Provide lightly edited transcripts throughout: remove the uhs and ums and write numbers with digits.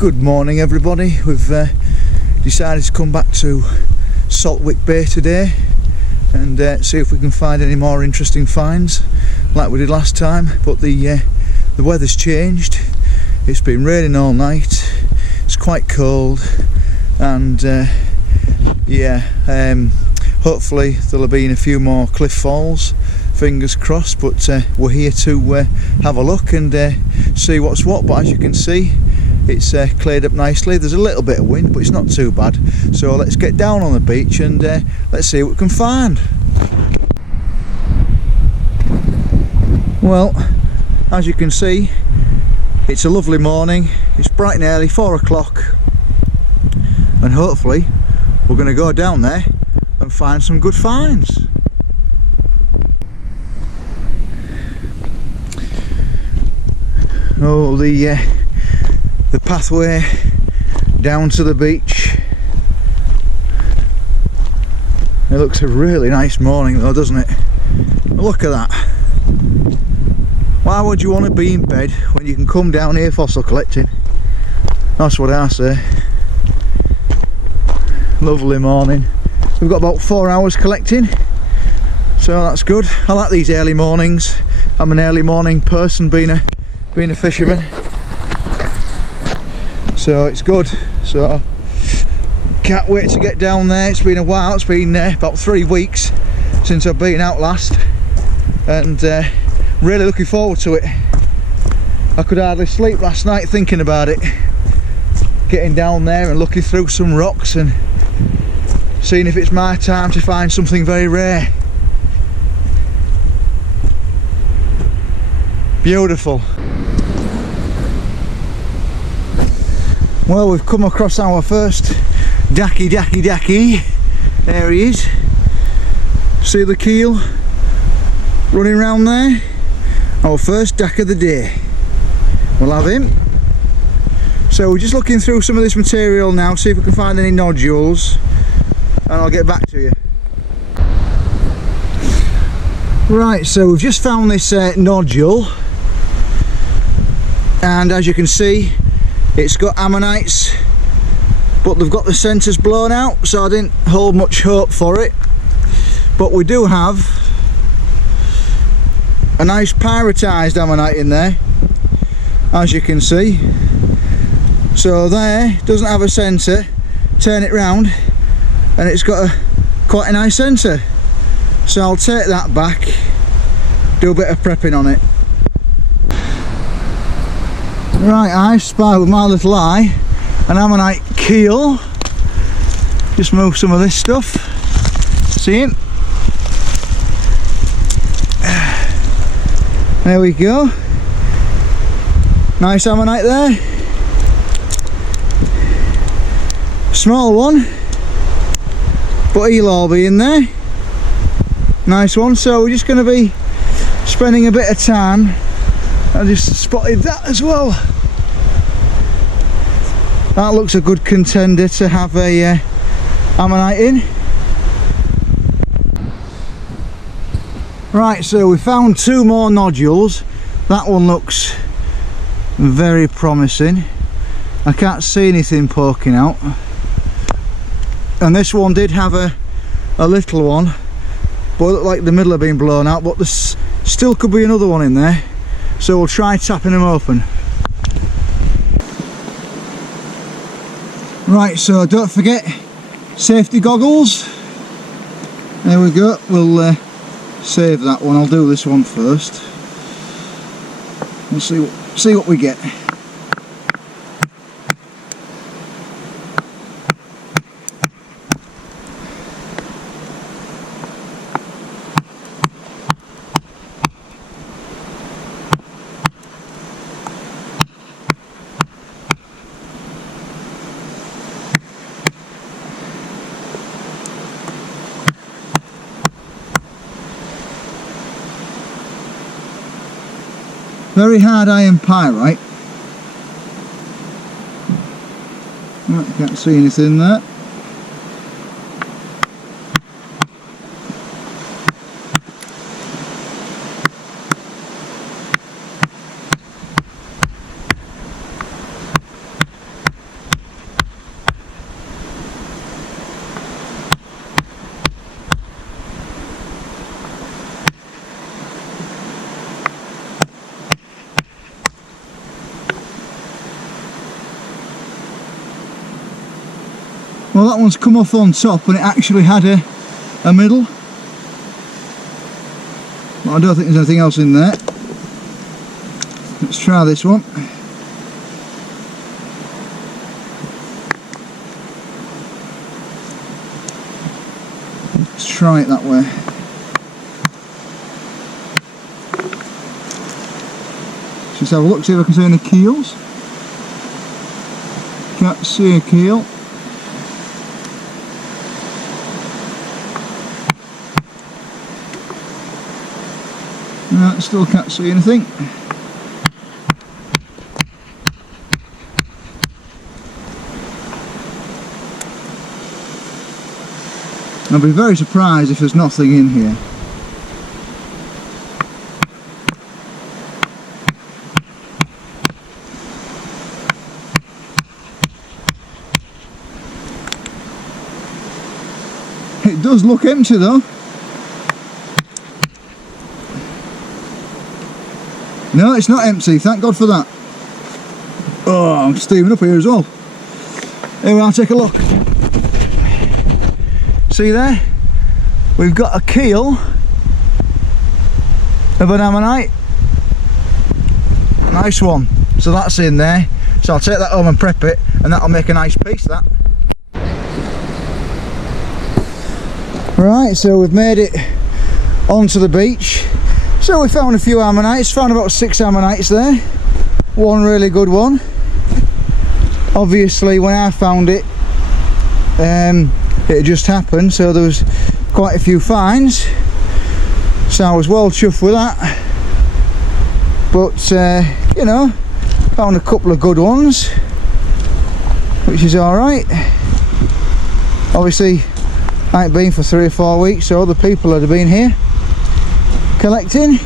Good morning everybody. We've decided to come back to Saltwick Bay today and see if we can find any more interesting finds like we did last time, but the weather's changed. It's been raining all night, it's quite cold, and hopefully there'll have been a few more cliff falls, fingers crossed, but we're here to have a look and see what's what. But as you can see, it's cleared up nicely. There's a little bit of wind, but it's not too bad. So let's get down on the beach and let's see what we can find. Well, as you can see, it's a lovely morning. It's bright and early, 4 o'clock, and hopefully we're going to go down there and find some good finds. Oh, the pathway down to the beach. It looks a really nice morning though, doesn't it? Look at that. Why would you want to be in bed when you can come down here fossil collecting? That's what I say. Lovely morning. We've got about 4 hours collecting, so that's good. I like these early mornings. I'm an early morning person, being a fisherman, so it's good. So can't wait to get down there. It's been a while. It's been about 3 weeks since I've been out last, and really looking forward to it. I could hardly sleep last night thinking about it, getting down there and looking through some rocks and seeing if it's my time to find something very rare. Beautiful. Well, we've come across our first dacky. There he is. See the keel running around there? Our first dack of the day. We'll have him. So we're just looking through some of this material now, see if we can find any nodules, and I'll get back to you. Right, so we've just found this nodule, and as you can see, it's got ammonites, but they've got the centres blown out, so I didn't hold much hope for it. But we do have a nice pyritised ammonite in there, as you can see. So there, doesn't have a centre. Turn it round and it's got quite a nice centre. So I'll take that back, do a bit of prepping on it. Right, I spy with my little eye an ammonite keel. Just move some of this stuff. See him? There we go. Nice ammonite there. Small one, but he'll all be in there. Nice one. So we're just going to be spending a bit of time. I just spotted that as well. That looks a good contender to have a ammonite in. Right, so we found 2 more nodules. That one looks very promising. I can't see anything poking out. And this one did have a little one, but it looked like the middle had been blown out, but there still could be another one in there. So we'll try tapping them open. Right, so don't forget safety goggles. There we go. We'll save that one. I'll do this one first. We'll see what we get. Very hard iron pyrite. Right, can't see anything there. Well, that one's come off on top and it actually had a middle. But I don't think there's anything else in there. Let's try this one. Let's try it that way. Just have a look, see if I can see any keels. Can't see a keel. No, still can't see anything. I'll be very surprised if there's nothing in here. It does look empty though. No, it's not empty, thank God for that. Oh, I'm steaming up here as well. Anyway, I'll take a look. See there? We've got a keel of an ammonite. Nice one. So that's in there. So I'll take that home and prep it, and that'll make a nice piece, that. Right, so we've made it onto the beach. So we found a few ammonites, found about 6 ammonites there. One really good one. Obviously when I found it, it just happened, so there was quite a few finds. So I was well chuffed with that. But, you know, found a couple of good ones, which is alright. Obviously, I ain't been for 3 or 4 weeks, so other people had been here collecting,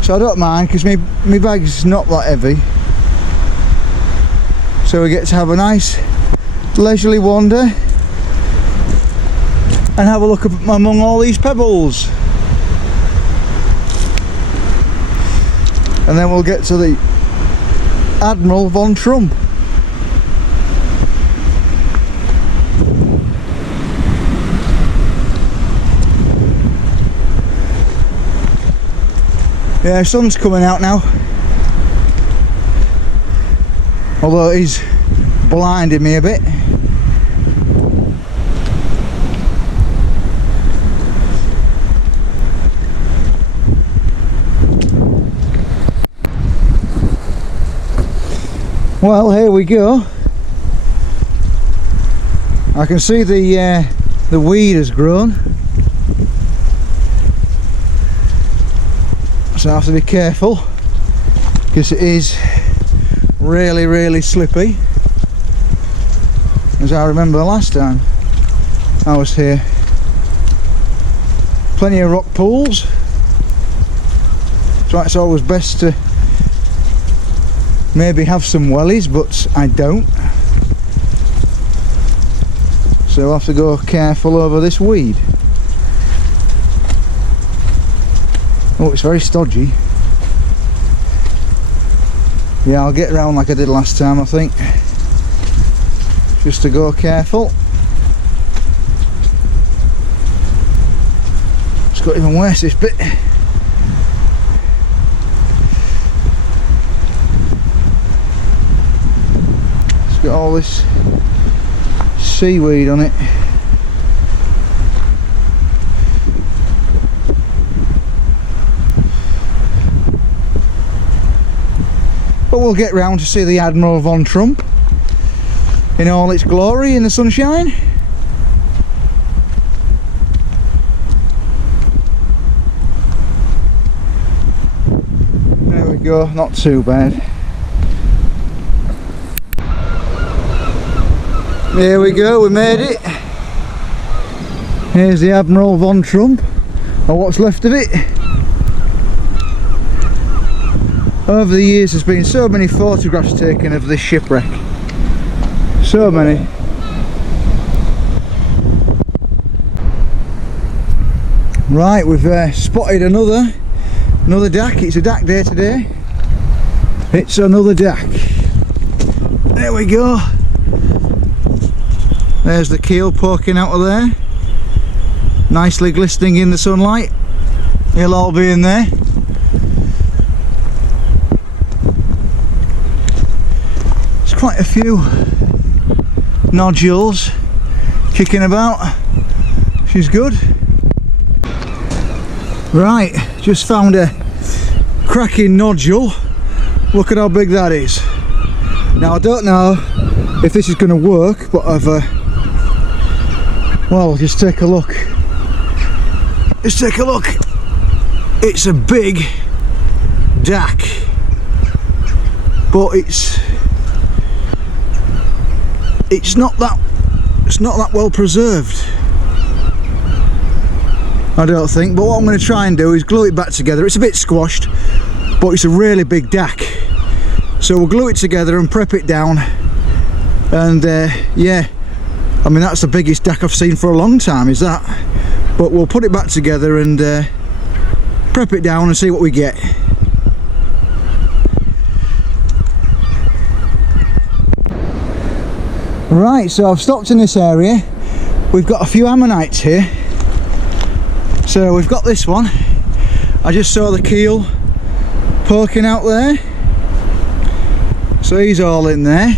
so I don't mind because my bag's not that heavy, so we get to have a nice leisurely wander and have a look among all these pebbles, and then we'll get to the Admiral von Trump. Yeah, sun's coming out now, although it is blinding me a bit. Well, here we go. I can see the weed has grown. So I have to be careful because it is really slippy, as I remember the last time I was here. Plenty of rock pools, so it's always best to maybe have some wellies, but I don't, so I'll have to go careful over this weed. Oh, it's very stodgy. Yeah, I'll get around like I did last time, I think. Just to go careful. It's got even worse, this bit. It's got all this seaweed on it. But we'll get round to see the Admiral von Trump in all its glory in the sunshine. There we go, not too bad. There we go, we made it. Here's the Admiral von Trump, or what's left of it. Over the years there's been so many photographs taken of this shipwreck. So many. Right, we've spotted another DAC. It's a DAC day today. It's another DAC. There we go. There's the keel poking out of there, nicely glistening in the sunlight. He'll all be in there. There's quite a few nodules kicking about, which is good. Right, just found a cracking nodule. Look at how big that is. Now I don't know if this is going to work, but I've well, just take a look. Just take a look. It's a big dack, but it's not that well preserved, I don't think. But what I'm going to try and do is glue it back together. It's a bit squashed, but it's a really big dack, so we'll glue it together and prep it down. And yeah, I mean, that's the biggest dack I've seen for a long time, is that. But we'll put it back together and prep it down and see what we get. Right, so I've stopped in this area. We've got a few ammonites here. So we've got this one. I just saw the keel poking out there, so he's all in there.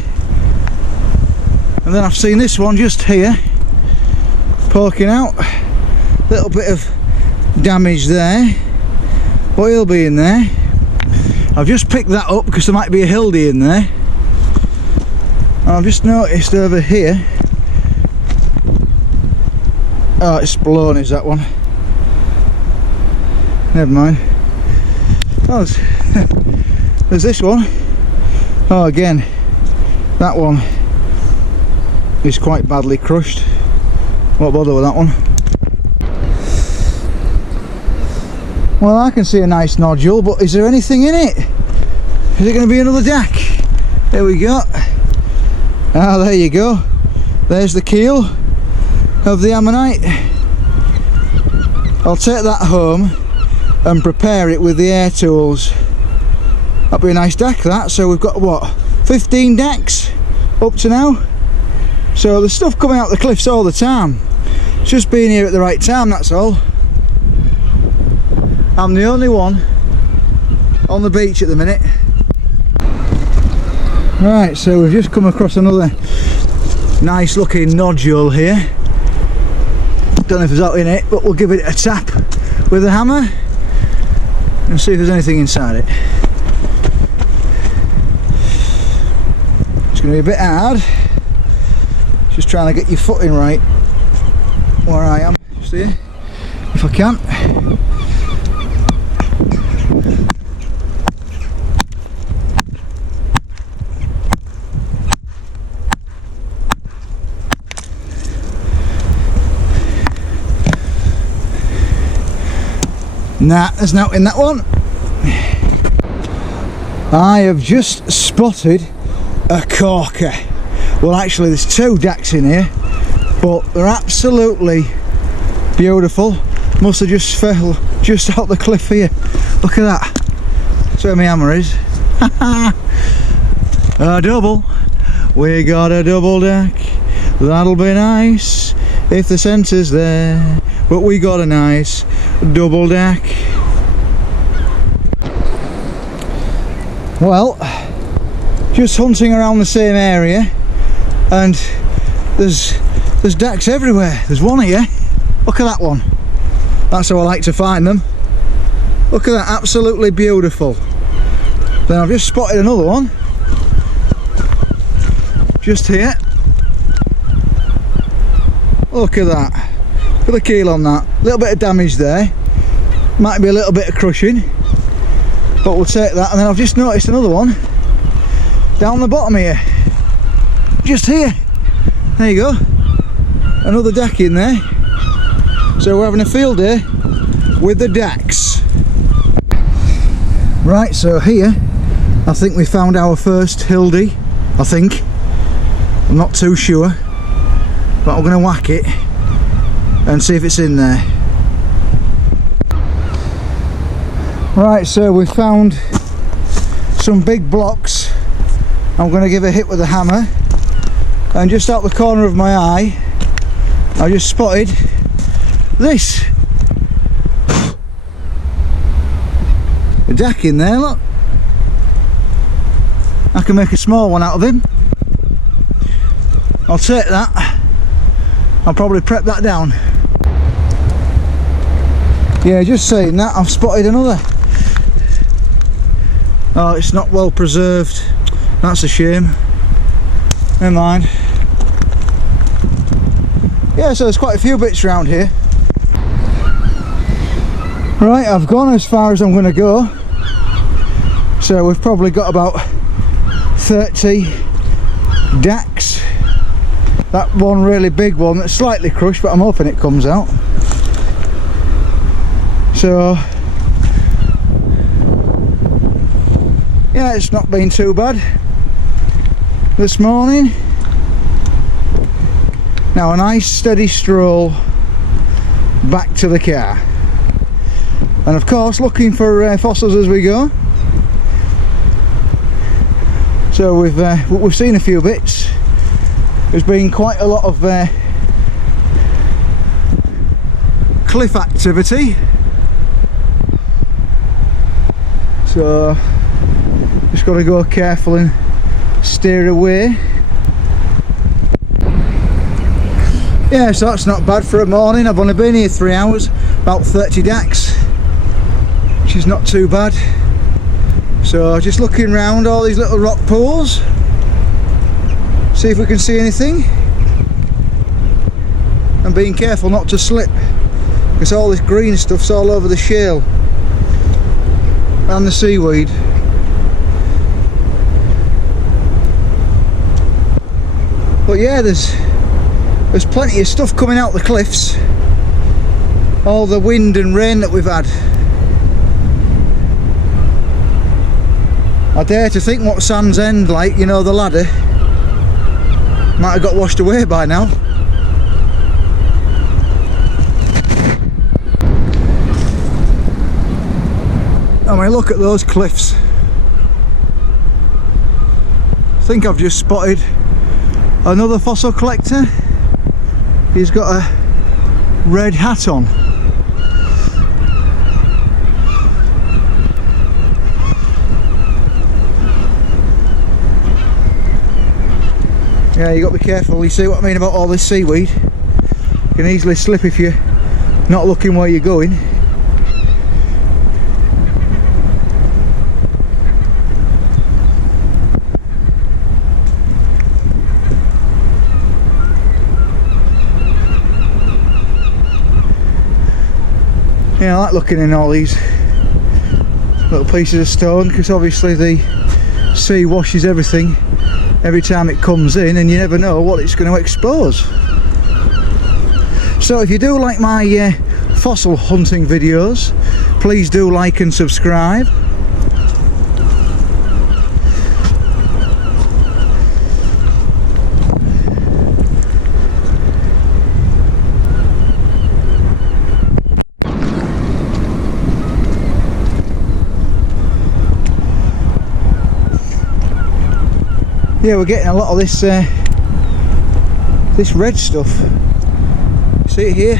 And then I've seen this one just here poking out. Little bit of damage there, but he'll be in there. I've just picked that up because there might be a hildy in there. And I've just noticed over here, oh, it's blown, is that one? Never mind. Oh, there's this one. Oh, again, that one is quite badly crushed. Won't bother with that one. Well, I can see a nice nodule, but is there anything in it? Is it going to be another dack? There we go. Ah, there you go. There's the keel of the ammonite. I'll take that home and prepare it with the air tools. That'll be a nice dack, that. So we've got, what, 15 dacks up to now? So there's stuff coming out the cliffs all the time. It's just being here at the right time, that's all. I'm the only one on the beach at the minute. Right, so we've just come across another nice looking nodule here. Don't know if there's out in it, but we'll give it a tap with a hammer and see if there's anything inside it. It's going to be a bit hard. Just trying to get your footing right where I am. Just here, if I can. Nah, there's nothing in that one. I have just spotted a corker. Well, actually there's two dacks in here, but they're absolutely beautiful. Must have just fell just out the cliff here. Look at that. That's where my hammer is. A double. We got a double dack. That'll be nice if the centre's there. But we got a nice double dack. Well, just hunting around the same area, and there's dacks everywhere. There's one here. Look at that one. That's how I like to find them. Look at that, absolutely beautiful. Then I've just spotted another one just here. Look at that. Look at the keel on that. A little bit of damage there. Might be a little bit of crushing, but we'll take that. And then I've just noticed another one down the bottom here. Just here. There you go. Another dack in there. So we're having a field day with the dacks. Right, so here I think we found our first hildy. I think. I'm not too sure, but I'm going to whack it and see if it's in there. Right, so we found some big blocks. I'm going to give a hit with a hammer and just out the corner of my eye I just spotted this. A duck in there, look. I can make a small one out of him. I'll take that. I'll probably prep that down. Yeah, just saying that, I've spotted another. Oh, it's not well preserved. That's a shame. Never mind. Yeah, so there's quite a few bits around here. Right, I've gone as far as I'm going to go. So we've probably got about 30 dacks. That one really big one that's slightly crushed, but I'm hoping it comes out. So yeah, it's not been too bad this morning. Now a nice steady stroll back to the car, and of course looking for fossils as we go. So we've seen a few bits. There's been quite a lot of cliff activity, so just got to go careful and steer away. Yeah, so that's not bad for a morning. I've only been here 3 hours, about 30 dacks, which is not too bad. So just looking around all these little rock pools, see if we can see anything, and being careful not to slip, because all this green stuff's all over the shale and the seaweed. But yeah, there's plenty of stuff coming out the cliffs, all the wind and rain that we've had. I dare to think what Sand's End, like, you know, the ladder, might have got washed away by now. I mean, look at those cliffs. I think I've just spotted another fossil collector. He's got a red hat on. Yeah, you got to be careful. You see what I mean about all this seaweed? You can easily slip if you're not looking where you're going. Yeah, I like looking in all these little pieces of stone, because obviously the sea washes everything every time it comes in, and you never know what it's going to expose. So if you do like my fossil hunting videos, please do like and subscribe. Yeah, we're getting a lot of this this red stuff. See it here?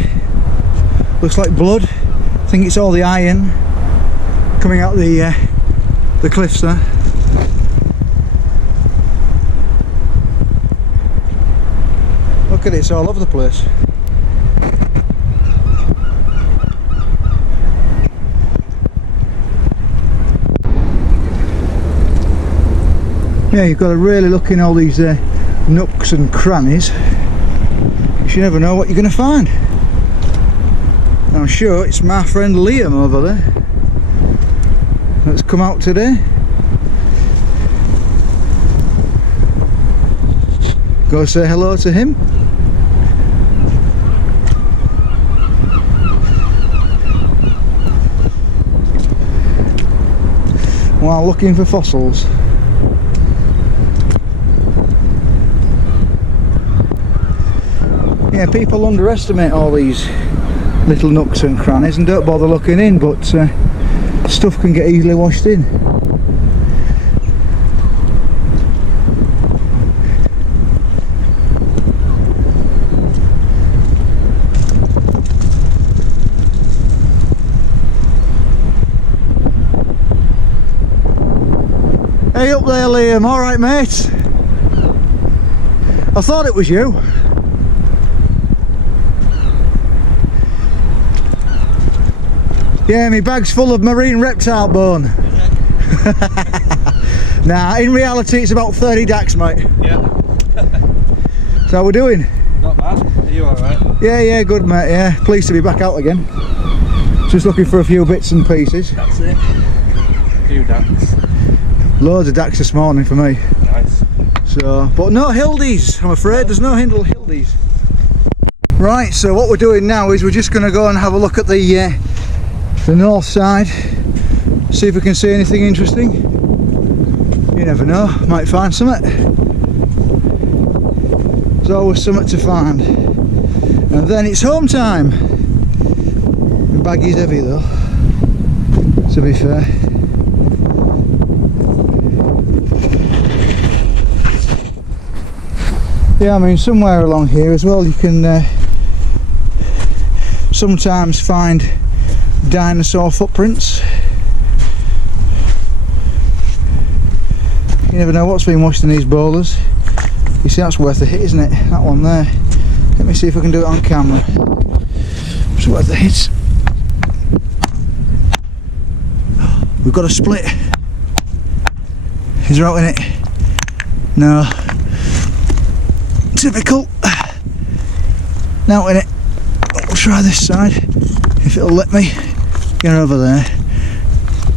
Looks like blood. I think it's all the iron coming out the cliffs there. Look at it, it's all over the place. Yeah, you've got to really look in all these nooks and crannies, because you never know what you're going to find. And I'm sure it's my friend Liam over there that's come out today. Go say hello to him. While looking for fossils. Yeah, people underestimate all these little nooks and crannies and don't bother looking in, but stuff can get easily washed in. Hey up there, Liam. All right, mate. I thought it was you. Yeah, my bag's full of marine reptile bone. Nah, in reality it's about 30 dacks, mate. Yeah. So how we doing? Not bad. Are you alright? Yeah, good mate, yeah. Pleased to be back out again. Just looking for a few bits and pieces. That's it. A few dacks. Loads of dacks this morning for me. Nice. So, but no hildies, I'm afraid. There's no hildies. Right, so what we're doing now is we're just going to go and have a look at the north side. See if we can see anything interesting. You never know, might find something. There's always something to find. And then it's home time. The baggy's heavy though, to be fair. Yeah, I mean somewhere along here as well you can sometimes find dinosaur footprints. You never know what's been washed in these boulders. You see, that's worth a hit, isn't it? That one there. Let me see if I can do it on camera. It's worth a hit. We've got a split. Is there out in it? No. Typical. Now in it. We'll try this side. If it'll let me. Get over there.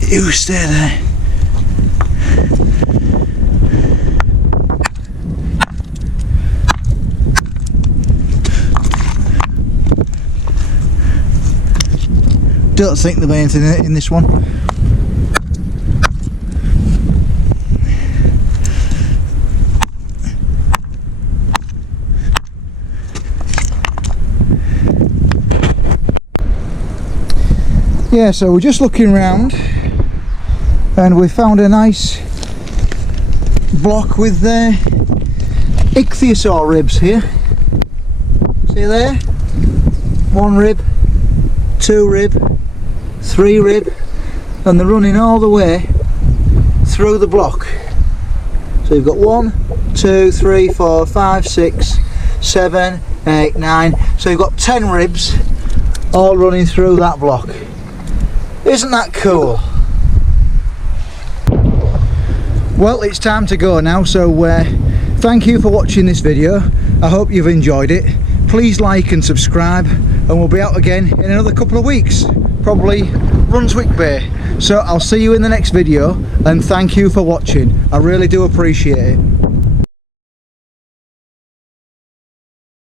You stay there. Don't think there'll be anything in this one. Yeah, so we're just looking around and we found a nice block with ichthyosaur ribs here. See there? 1 rib, 2 rib, 3 rib, and they're running all the way through the block. So you've got 1, 2, 3, 4, 5, 6, 7, 8, 9. So you've got 10 ribs all running through that block. Isn't that cool? Well, it's time to go now, so thank you for watching this video. I hope you've enjoyed it. Please like and subscribe, and we'll be out again in another couple of weeks, probably Saltwick Bay. So I'll see you in the next video, and thank you for watching. I really do appreciate it.